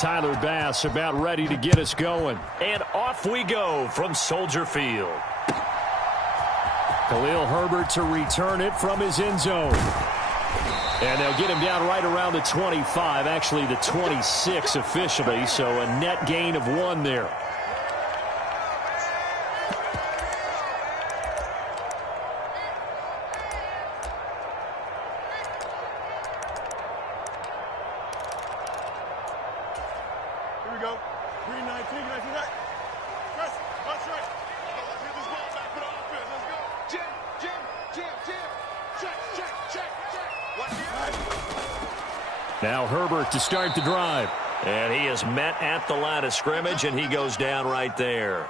Tyler Bass about ready to get us going. And off we go from Soldier Field. Khalil Herbert to return it from his end zone. And they'll get him down right around the 25, actually the 26 officially, so a net gain of 1 there. Here we go. 319, can I see that? Press, that's right. Let's hit this ball back for the offense. Let's go. Jim. Check. Watch the Now Herbert to start the drive. And he is met at the line of scrimmage, and he goes down right there.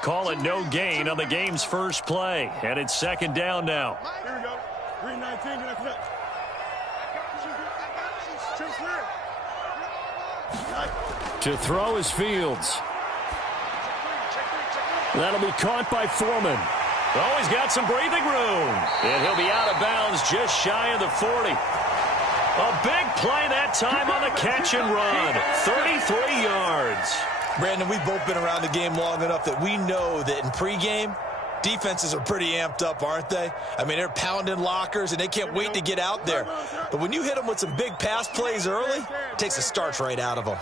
Call it no gain on the game's first play. And it's second down now. Here we go. 319, can I see that? Chip clear. To throw is Fields. That'll be caught by Foreman. Oh, he's got some breathing room. And he'll be out of bounds just shy of the 40. A big play that time on the catch and run. 33 yards. Brandon, we've both been around the game long enough that we know that in pregame, defenses are pretty amped up, aren't they? I mean, they're pounding lockers, and they can't wait to get out there. But when you hit them with some big pass plays early, it takes a starch right out of them.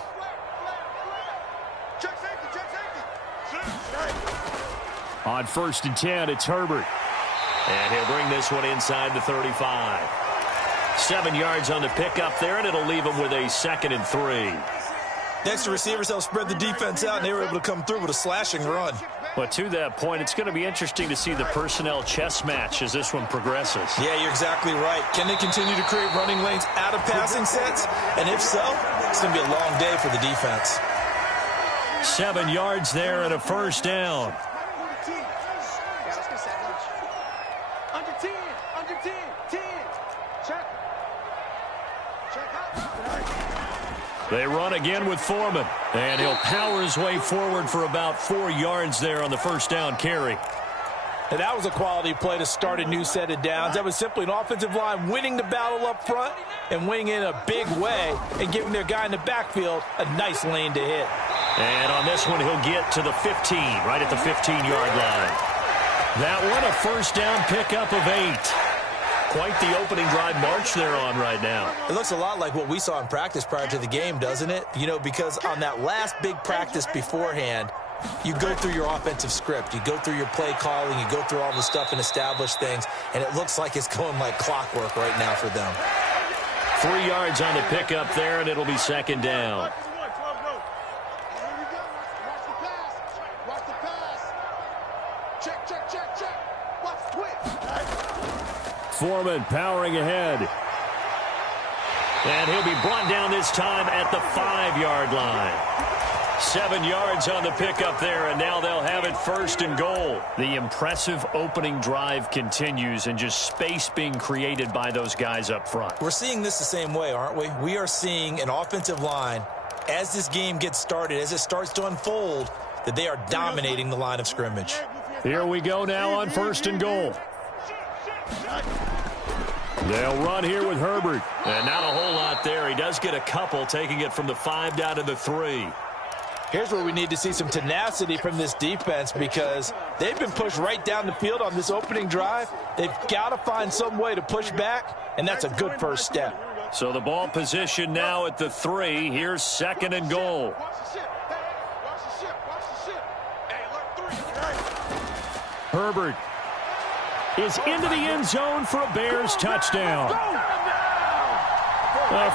Check safety. On 1st and 10, it's Herbert. And he'll bring this one inside the 35. 7 yards on the pickup there, and it'll leave him with a 2nd and 3. Next to receivers, they'll spread the defense out, and they were able to come through with a slashing run. But to that point, it's going to be interesting to see the personnel chess match as this one progresses. Yeah, you're exactly right. Can they continue to create running lanes out of passing sets? And if so, it's going to be a long day for the defense. 7 yards there and a first down. Under 10. 10. Check. They run again with Foreman. And he'll power his way forward for about 4 yards there on the first down carry. And that was a quality play to start a new set of downs. That was simply an offensive line winning the battle up front and winning in a big way and giving their guy in the backfield a nice lane to hit. And on this one, he'll get to the 15, right at the 15-yard line. That one a first down pickup of 8. Quite the opening drive march they're on right now. It looks a lot like what we saw in practice prior to the game, doesn't it? You know, because on that last big practice beforehand, you go through your offensive script. You go through your play calling. You go through all the stuff and establish things. And it looks like it's going like clockwork right now for them. 3 yards on the pickup there, and it'll be second down. Foreman powering ahead. And he'll be brought down this time at the 5-yard line. 7 yards on the pickup there, and now they'll have it first and goal. The impressive opening drive continues, and just space being created by those guys up front. We're seeing this the same way, aren't we? We are seeing an offensive line, as this game gets started, as it starts to unfold, that they are dominating the line of scrimmage. Here we go now on first and goal. They'll run here with Herbert. And not a whole lot there. He does get a couple, taking it from the 5 down to the 3. Here's where we need to see some tenacity from this defense, because they've been pushed right down the field on this opening drive. They've got to find some way to push back, and that's a good first step. So the ball position now at the 3. Here's second and goal. Herbert is into the end zone for a Bears touchdown.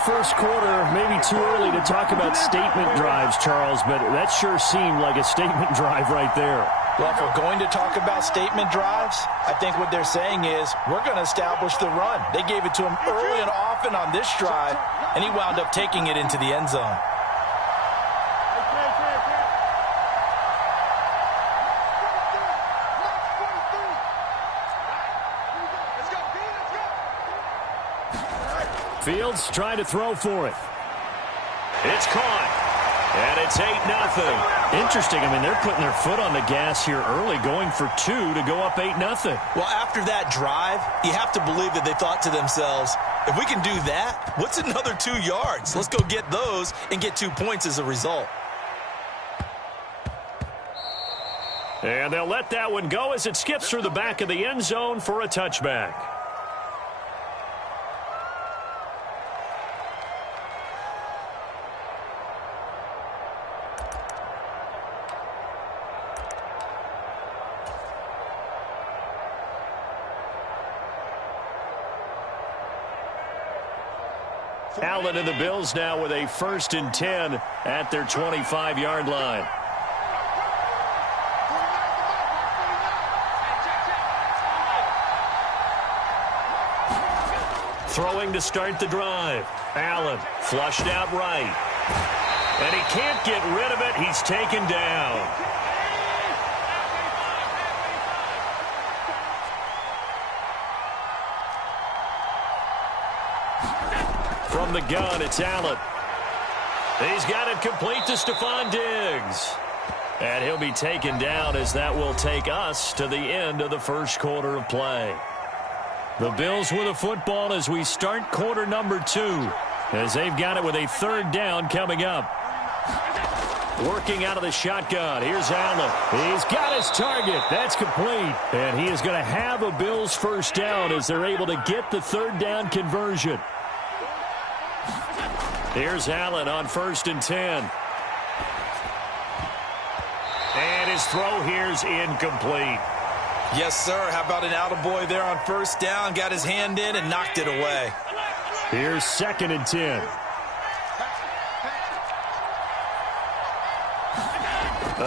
First quarter, maybe too early to talk about statement drives, Charles, but that sure seemed like a statement drive right there. Well, if we're going to talk about statement drives, I think what they're saying is we're going to establish the run. They gave it to him early and often on this drive, and he wound up taking it into the end zone. Fields trying to throw for it. It's caught. And it's 8-0. Interesting. I mean, they're putting their foot on the gas here early, going for 2 to go up 8-0. Well, after that drive, you have to believe that they thought to themselves, if we can do that, what's another 2 yards? Let's go get those and get 2 points as a result. And they'll let that one go as it skips through the back of the end zone for a touchback. Allen and the Bills now with a 1st and 10 at their 25-yard line. Throwing to start the drive. Allen flushed out right. And he can't get rid of it. He's taken down. From the gun, it's Allen. He's got it complete to Stephon Diggs. And he'll be taken down as that will take us to the end of the first quarter of play. The Bills with a football as we start quarter number 2, as they've got it with a 3rd down coming up. Working out of the shotgun. Here's Allen. He's got his target. That's complete. And he is going to have a Bills 1st down as they're able to get the 3rd down conversion. Here's Allen on 1st and 10. And his throw here's incomplete. Yes, sir. How about an attaboy there on 1st down? Got his hand in and knocked it away. Here's 2nd and 10.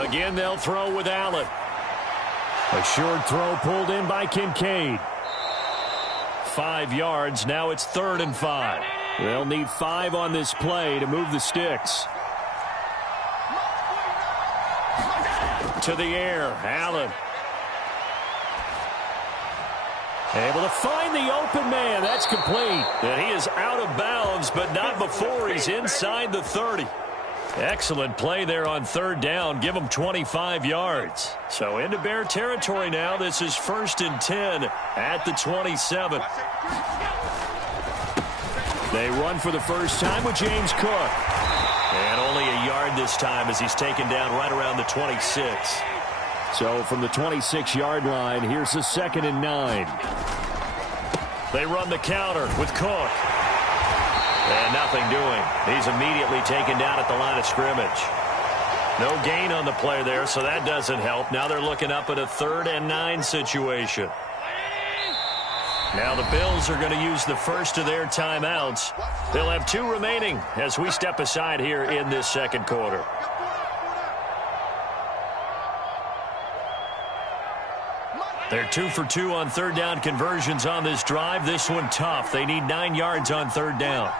Again, they'll throw with Allen. A short throw pulled in by Kincaid. 5 yards. Now it's 3rd and 5. They'll need 5 on this play to move the sticks. To the air, Allen. Able to find the open man. That's complete. And he is out of bounds, but not before he's inside the 30. Excellent play there on 3rd down. Give him 25 yards. So into Bear territory now. This is 1st and 10 at the 27. They run for the first time with James Cook. And only a yard this time as he's taken down right around the 26. So from the 26-yard line, here's a 2nd and 9. They run the counter with Cook. And nothing doing. He's immediately taken down at the line of scrimmage. No gain on the play there, so that doesn't help. Now they're looking up at a 3rd and 9 situation. Now the Bills are going to use the first of their timeouts. They'll have 2 remaining as we step aside here in this 2nd quarter. They're 2 for 2 on 3rd down conversions on this drive. This one tough. They need 9 yards on 3rd down.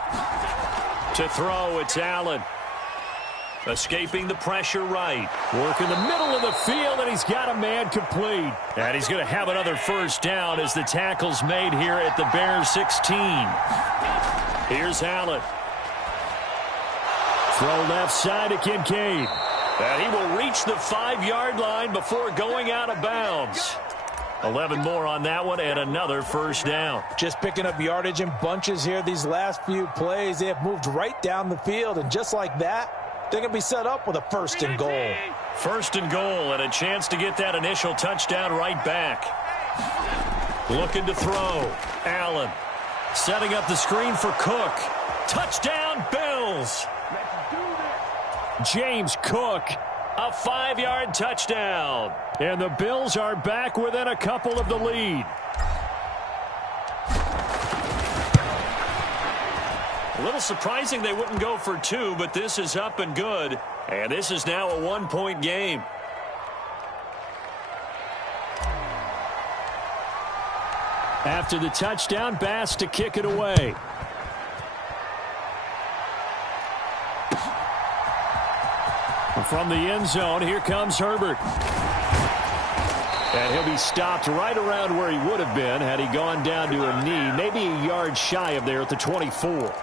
To throw, it's Allen. Escaping the pressure right. Working the middle of the field, and he's got a man complete. And he's going to have another 1st down as the tackle's made here at the Bears 16. Here's Allen. Throw left side to Kincaid. And he will reach the 5-yard line before going out of bounds. 11 more on that one and another 1st down. Just picking up yardage in bunches here these last few plays. They have moved right down the field, and just like that, they're going to be set up with a 1st and goal. 1st and goal and a chance to get that initial touchdown right back. Looking to throw. Allen setting up the screen for Cook. Touchdown, Bills. James Cook. A 5-yard touchdown. And the Bills are back within a couple of the lead. A little surprising they wouldn't go for 2, but this is up and good. And this is now a 1-point game. After the touchdown, Bass to kick it away. From the end zone, here comes Herbert. And he'll be stopped right around where he would have been had he gone down to a knee, maybe a yard shy of there at the 24.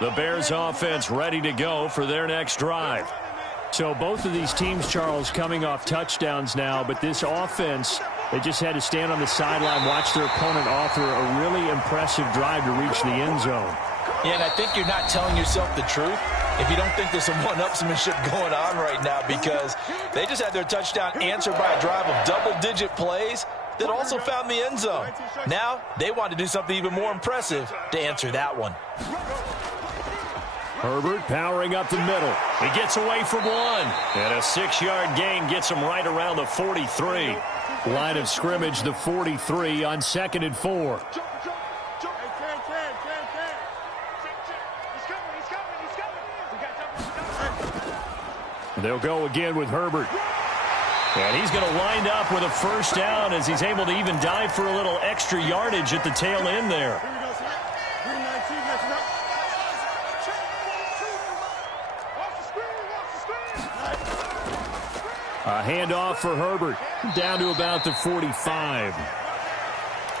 The Bears offense ready to go for their next drive. So both of these teams, Charles, coming off touchdowns now, but this offense, they just had to stand on the sideline, watch their opponent offer a really impressive drive to reach the end zone. Yeah, and I think you're not telling yourself the truth if you don't think there's some one-upsmanship going on right now, because they just had their touchdown answered by a drive of double-digit plays that also found the end zone. Now they want to do something even more impressive to answer that one. Herbert powering up the middle. He gets away from one. And a 6-yard gain gets him right around the 43. Line of scrimmage, the 43 on 2nd and 4. They'll go again with Herbert. And he's going to wind up with a first down as he's able to even dive for a little extra yardage at the tail end there. A handoff for Herbert, down to about the 45.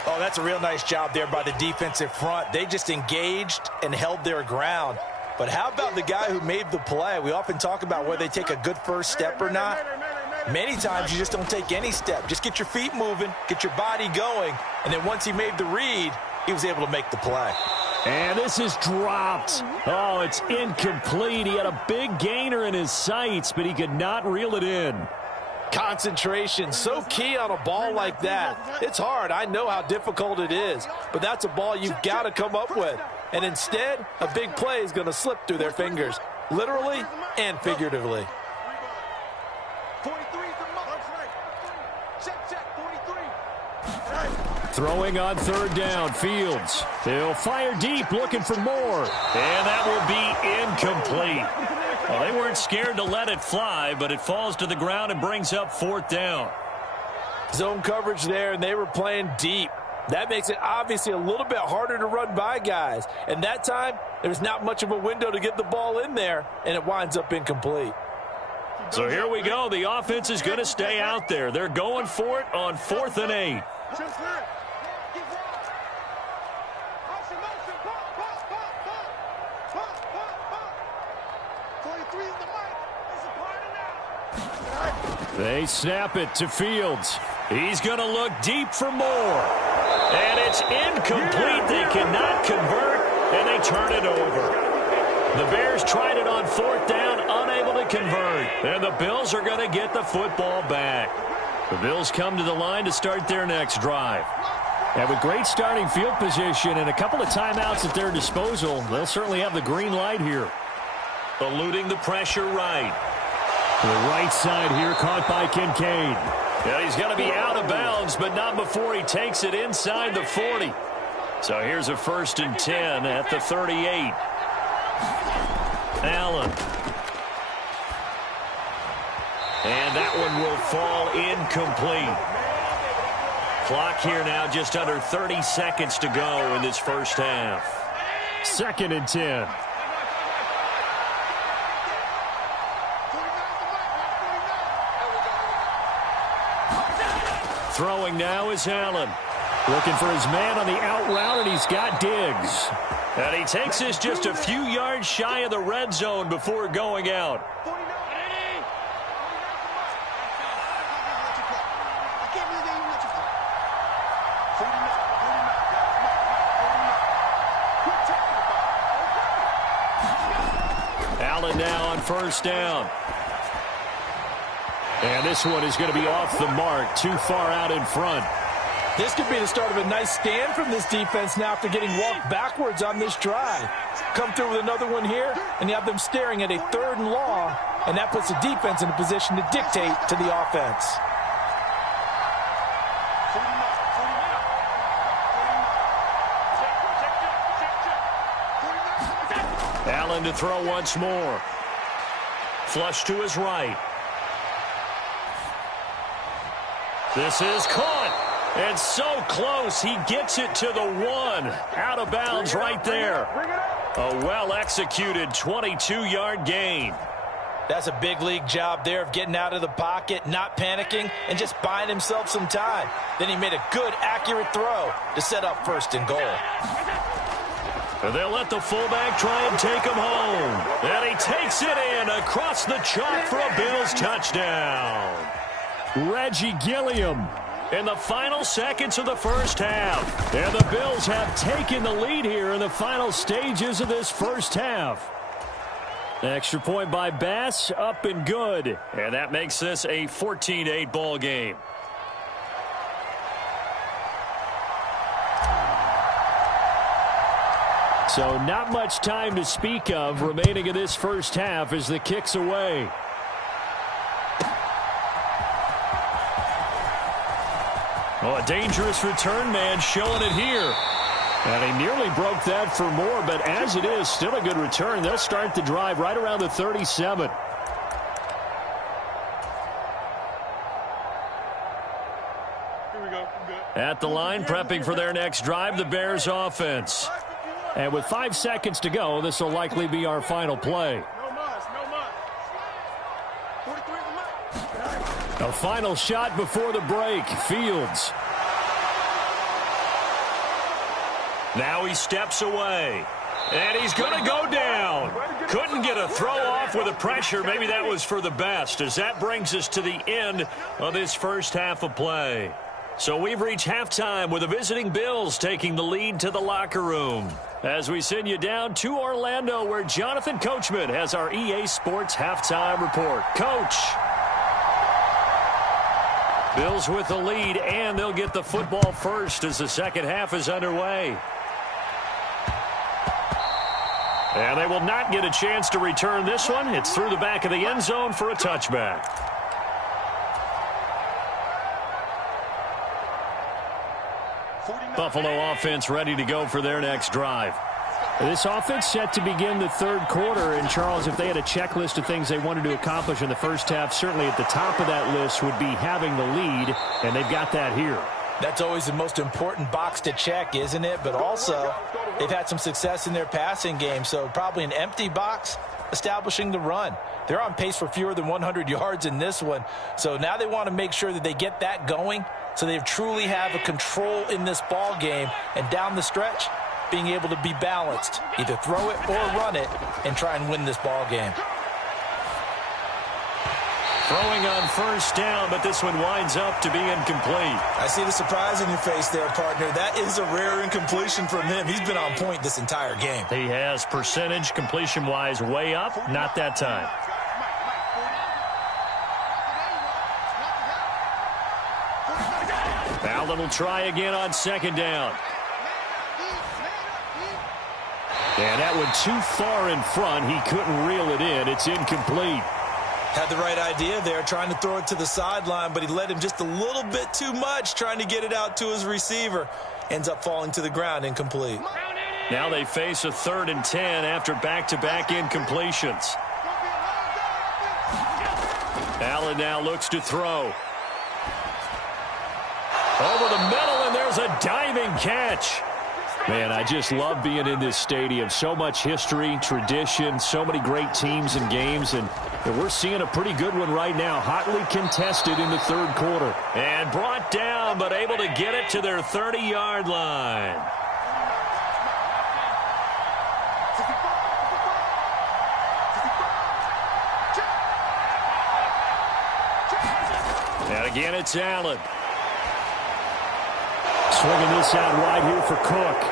Oh, that's a real nice job there by the defensive front. They just engaged and held their ground. But how about the guy who made the play? We often talk about whether they take a good first step or not. Many times you just don't take any step. Just get your feet moving, get your body going, and then once he made the read, he was able to make the play. And this is dropped. Oh, it's incomplete. He had a big gainer in his sights, but he could not reel it in. Concentration, so key on a ball like that. It's hard. I know how difficult it is, but that's a ball you've got to come up with. And instead, a big play is going to slip through their fingers, literally and figuratively. 43 is the mark. Check, 43. Throwing on 3rd down, Fields. They'll fire deep, looking for more. And that will be incomplete. Well, they weren't scared to let it fly, but it falls to the ground and brings up 4th down. Zone coverage there, and they were playing deep. That makes it obviously a little bit harder to run by guys. And that time, there's not much of a window to get the ball in there, and it winds up incomplete. So here we go. The offense is going to stay out there. They're going for it on 4th and 8. They snap it to Fields. He's going to look deep for more. And it's incomplete. They cannot convert, and they turn it over. The Bears tried it on 4th down, unable to convert. And the Bills are going to get the football back. The Bills come to the line to start their next drive. And with great starting field position and a couple of timeouts at their disposal, they'll certainly have the green light here. Eluding the pressure right. The right side here caught by Kincaid. Yeah, he's going to be out of bounds, but not before he takes it inside the 40. So here's a 1st and 10 at the 38. Allen. And that one will fall incomplete. Clock here now just under 30 seconds to go in this first half. 2nd and 10. Throwing now is Allen. Looking for his man on the out route, and he's got Diggs. And he takes this just a few yards shy of the red zone before going out. Allen now on 1st down. And this one is going to be off the mark, too far out in front. This could be the start of a nice stand from this defense now after getting walked backwards on this drive. Come through with another one here, and you have them staring at a 3rd and long, and that puts the defense in a position to dictate to the offense. Allen to throw once more. Flush to his right. This is caught. And so close, he gets it to the 1. Out of bounds right there. A well-executed 22-yard gain. That's a big league job there of getting out of the pocket, not panicking, and just buying himself some time. Then he made a good, accurate throw to set up 1st and goal. They'll let the fullback try and take him home. And he takes it in across the chalk for a Bills touchdown. Reggie Gilliam In the final seconds of the first half. And the Bills have taken the lead here in the final stages of this first half. Extra point by Bass, up and good. And that makes this a 14-8 ball game. So not much time to speak of remaining in this first half as the kick's away. Oh, a dangerous return man showing it here. And he nearly broke that for more, but as it is, still a good return. They'll start the drive right around the 37. Here we go. At the line, prepping for their next drive, the Bears offense. And with 5 seconds to go, this will likely be our final play. No muss. 43 at the mark. A final shot before the break. Fields. Now he steps away. And he's going to go down. Couldn't get a throw off with the pressure. Maybe that was for the best, as that brings us to the end of this first half of play. So we've reached halftime with the visiting Bills taking the lead to the locker room. As we send you down to Orlando, where Jonathan Coachman has our EA Sports halftime report. Coach. Bills with the lead, and they'll get the football first as the second half is underway. And they will not get a chance to return this one. It's through the back of the end zone for a touchback. Buffalo offense ready to go for their next drive. This offense set to begin the third quarter. And, Charles, if they had a checklist of things they wanted to accomplish in the first half, certainly at the top of that list would be having the lead, and they've got that here. That's always the most important box to check, isn't it? But also, they've had some success in their passing game, so probably an empty box establishing the run. They're on pace for fewer than 100 yards in this one, so now they want to make sure that they get that going so they truly have a control in this ball game, and down the stretch, being able to be balanced, either throw it or run it, and try and win this ball game. Throwing on first down, but this one winds up to be incomplete. I see the surprise in your face there, partner. That is a rare incompletion from him. He's been on point this entire game. He has percentage completion-wise way up, not that time. Allen will try again on second down. And that one too far in front. He couldn't reel it in. It's incomplete. Had the right idea there, trying to throw it to the sideline, but he led him just a little bit too much, trying to get it out to his receiver. Ends up falling to the ground, incomplete. Now they face a 3rd and 10 after back-to-back incompletions. Allen now looks to throw. Over the middle, and there's a diving catch. Man, I just love being in this stadium. So much history, tradition, so many great teams and games, and we're seeing a pretty good one right now. Hotly contested in the third quarter. And brought down, but able to get it to their 30-yard line. And again, it's Allen. Swinging this out wide here for Cook.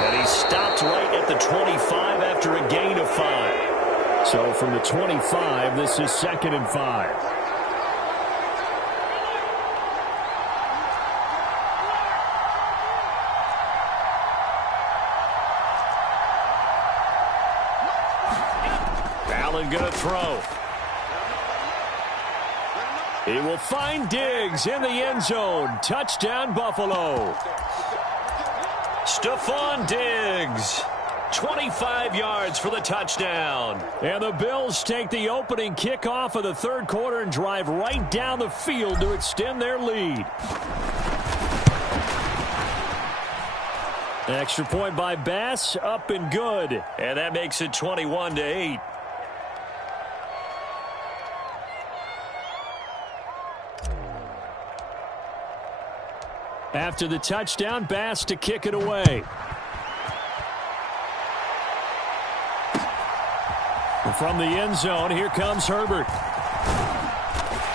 And he stopped right at the 25 after a gain of 5. So from the 25, this is 2nd and 5. Allen going to throw. He will find Diggs in the end zone. Touchdown, Buffalo. Stephon Diggs, 25 yards for the touchdown. And the Bills take the opening kickoff of the third quarter and drive right down the field to extend their lead. An extra point by Bass, up and good. And that makes it 21-8. After the touchdown, Bass to kick it away. From the end zone, here comes Herbert.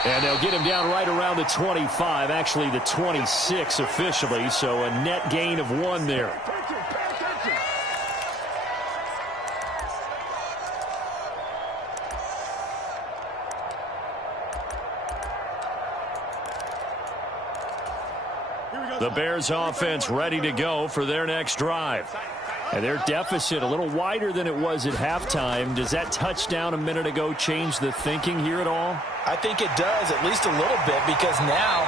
And they'll get him down right around the 25, actually the 26 officially, so a net gain of 1 there. The Bears offense ready to go for their next drive. And their deficit a little wider than it was at halftime. Does that touchdown a minute ago change the thinking here at all? I think it does, at least a little bit, because now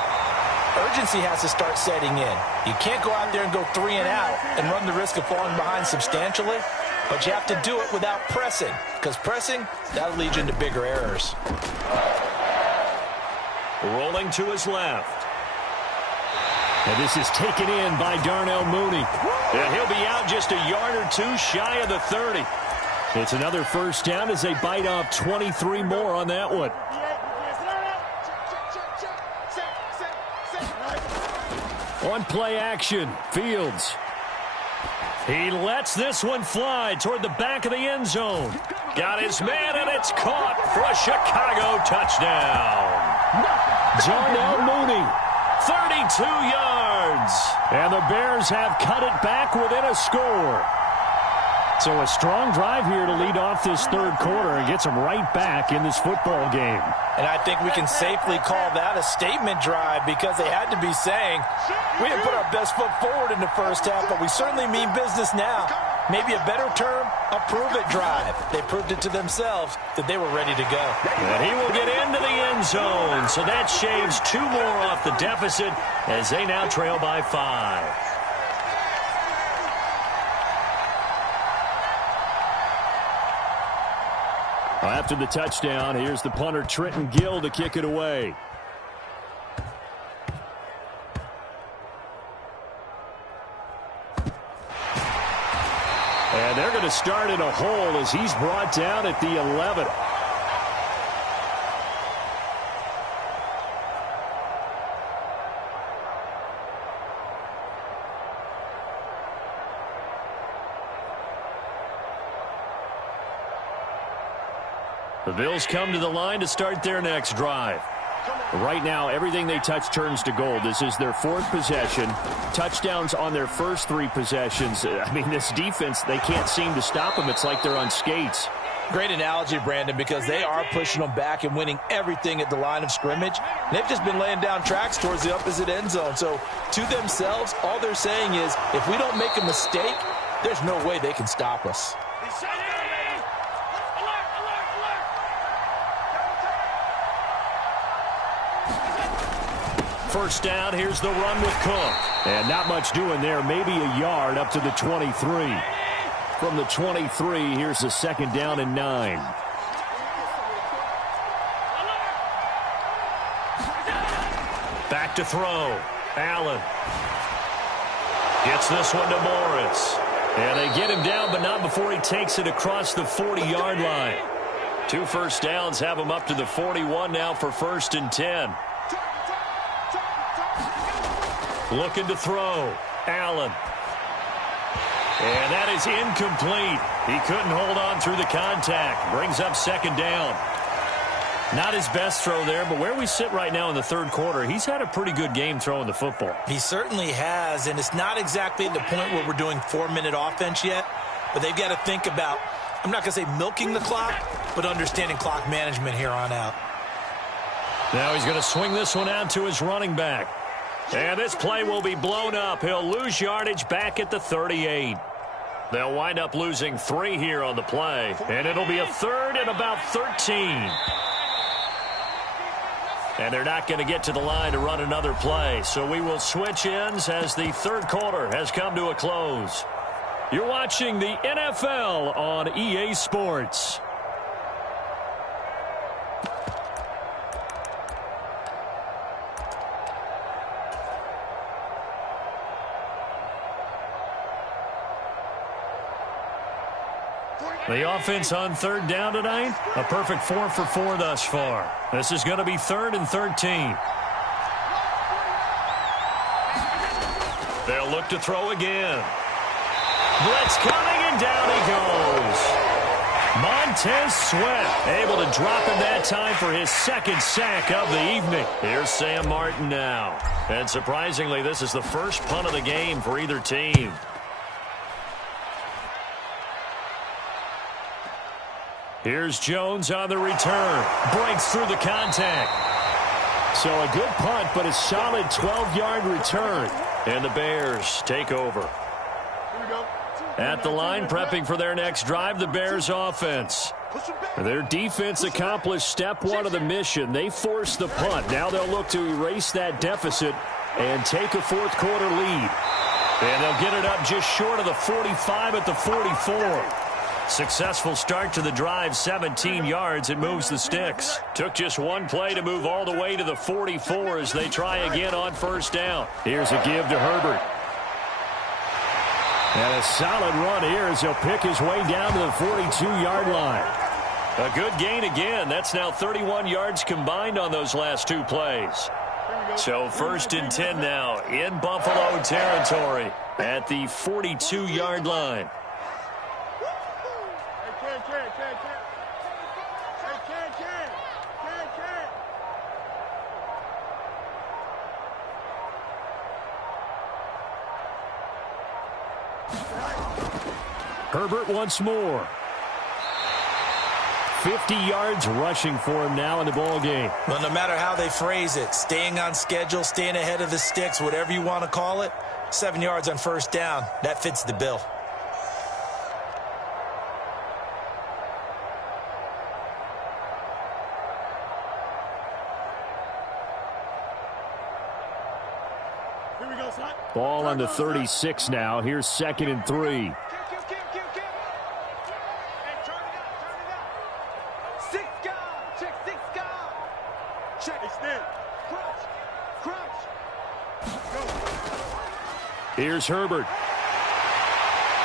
urgency has to start setting in. You can't go out there and go 3 and out and run the risk of falling behind substantially, but you have to do it without pressing, because pressing, that'll lead you into bigger errors. Rolling to his left. And this is taken in by Darnell Mooney. And he'll be out just a yard or 2 shy of the 30. It's another first down as they bite off 23 more on that one. On play action, Fields. He lets this one fly toward the back of the end zone. Got his man, and it's caught for a Chicago touchdown. Darnell Mooney. 32 yards. And the Bears have cut it back within a score. So a strong drive here to lead off this third quarter and gets them right back in this football game. And I think we can safely call that a statement drive, because they had to be saying, we didn't put our best foot forward in the first half, but we certainly mean business now. Maybe a better term, a prove-it drive. They proved it to themselves that they were ready to go. And he will get into the end zone, so that shaves 2 more off the deficit as they now trail by 5. After the touchdown, here's the punter Trenton Gill to kick it away. And they're going to start in a hole as he's brought down at the 11. The Bills come to the line to start their next drive. Right now, everything they touch turns to gold. This is their 4th possession. Touchdowns on their first 3 possessions. I mean, this defense, they can't seem to stop them. It's like they're on skates. Great analogy, Brandon, because they are pushing them back and winning everything at the line of scrimmage. They've just been laying down tracks towards the opposite end zone. So to themselves, all they're saying is, if we don't make a mistake, there's no way they can stop us. First down, here's the run with Cook. And not much doing there, maybe a yard up to the 23. From the 23, here's the second down and 9. Back to throw. Allen. Gets this one to Morris. And they get him down, but not before he takes it across the 40-yard line. 2 first downs have him up to the 41 now for 1st and 10. Looking to throw. Allen. And that is incomplete. He couldn't hold on through the contact. Brings up second down. Not his best throw there, but where we sit right now in the third quarter, he's had a pretty good game throwing the football. He certainly has, and it's not exactly at the point where we're doing 4-minute offense yet, but they've got to think about, I'm not going to say milking the clock, but understanding clock management here on out. Now he's going to swing this one out to his running back. And this play will be blown up. He'll lose yardage back at the 38. They'll wind up losing 3 here on the play. And it'll be a 3rd and about 13. And they're not going to get to the line to run another play. So we will switch ends as the third quarter has come to a close. You're watching the NFL on EA Sports. The offense on third down tonight, a perfect 4 for 4 thus far. This is going to be 3rd and 13. They'll look to throw again. Blitz coming, and down he goes. his Swift. Able to drop him that time for his second sack of the evening. Here's Sam Martin now. And surprisingly, this is the first punt of the game for either team. Here's Jones on the return. Breaks through the contact. So a good punt, but a solid 12-yard return. And the Bears take over. At the line, prepping for their next drive, the Bears offense. Their defense accomplished step one of the mission. They forced the punt. Now they'll look to erase that deficit and take a fourth quarter lead. And they'll get it up just short of the 45 at the 44. Successful start to the drive, 17 yards. It moves the sticks. Took just one play to move all the way to the 44 as they try again on first down. Here's a give to Herbert. And a solid run here as he'll pick his way down to the 42-yard line. A good gain again. That's now 31 yards combined on those last two plays. So 1st and 10 now in Buffalo territory at the 42-yard line. Herbert once more. 50 yards rushing for him now in the ball game. Well, no matter how they phrase it, staying on schedule, staying ahead of the sticks, whatever you want to call it, 7 yards on first down, that fits the bill. Ball on the 36 now. Here's 2nd and 3. Here's Herbert.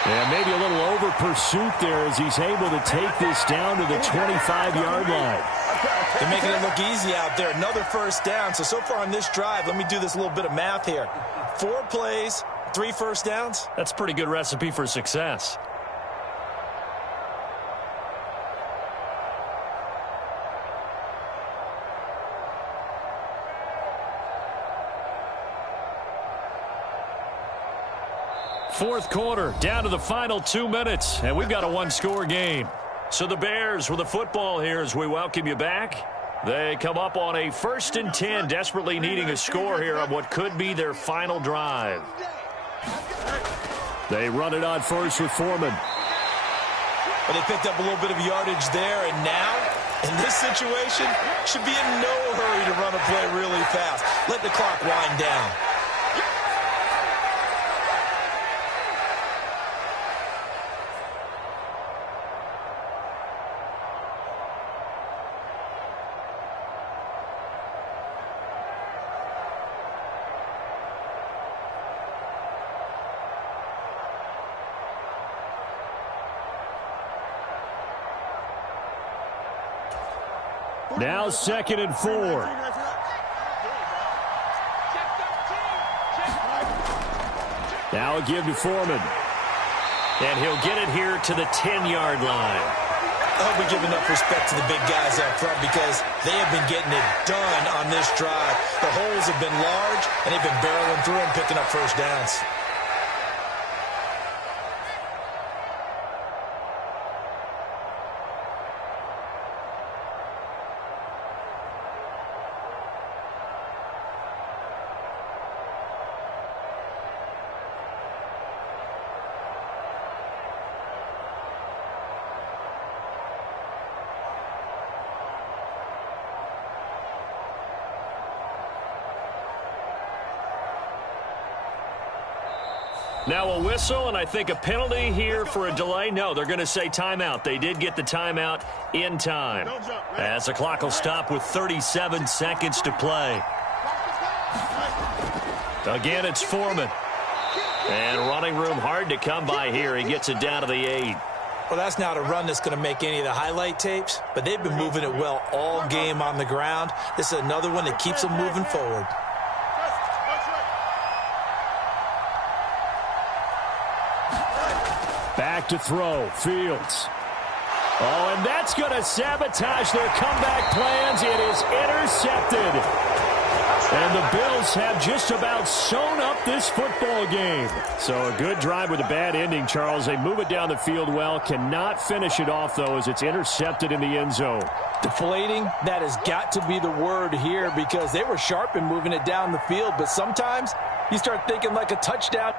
And maybe a little over pursuit there as he's able to take this down to the 25-yard line. They're making it look easy out there. Another first down. So far on this drive, let me do this little bit of math here. 4 plays, 3 first downs. That's a pretty good recipe for success. Fourth quarter, down to the final 2 minutes, and we've got a one-score game. So the Bears with the football here as we welcome you back. They come up on a 1st and 10, desperately needing a score here on what could be their final drive. They run it on first with Foreman. Well, they picked up a little bit of yardage there, and now, in this situation, should be in no hurry to run a play really fast. Let the clock wind down. Now 2nd and 4. Now a give to Foreman. And he'll get it here to the 10-yard line. I hope we give enough respect to the big guys up front because they have been getting it done on this drive. The holes have been large, and they've been barreling through and picking up first downs. Now a whistle, and I think a penalty here for a delay. No, they're going to say timeout. They did get the timeout in time. As the clock will stop with 37 seconds to play. Again, it's Foreman. And running room hard to come by here. He gets it down to the 8. Well, that's not a run that's going to make any of the highlight tapes, but they've been moving it well all game on the ground. This is another one that keeps them moving forward. Back to throw. Fields. Oh, and that's going to sabotage their comeback plans. It is intercepted. And the Bills have just about sewn up this football game. So a good drive with a bad ending, Charles. They move it down the field well. Cannot finish it off, though, as it's intercepted in the end zone. Deflating, that has got to be the word here because they were sharp in moving it down the field. But sometimes you start thinking like a touchdown.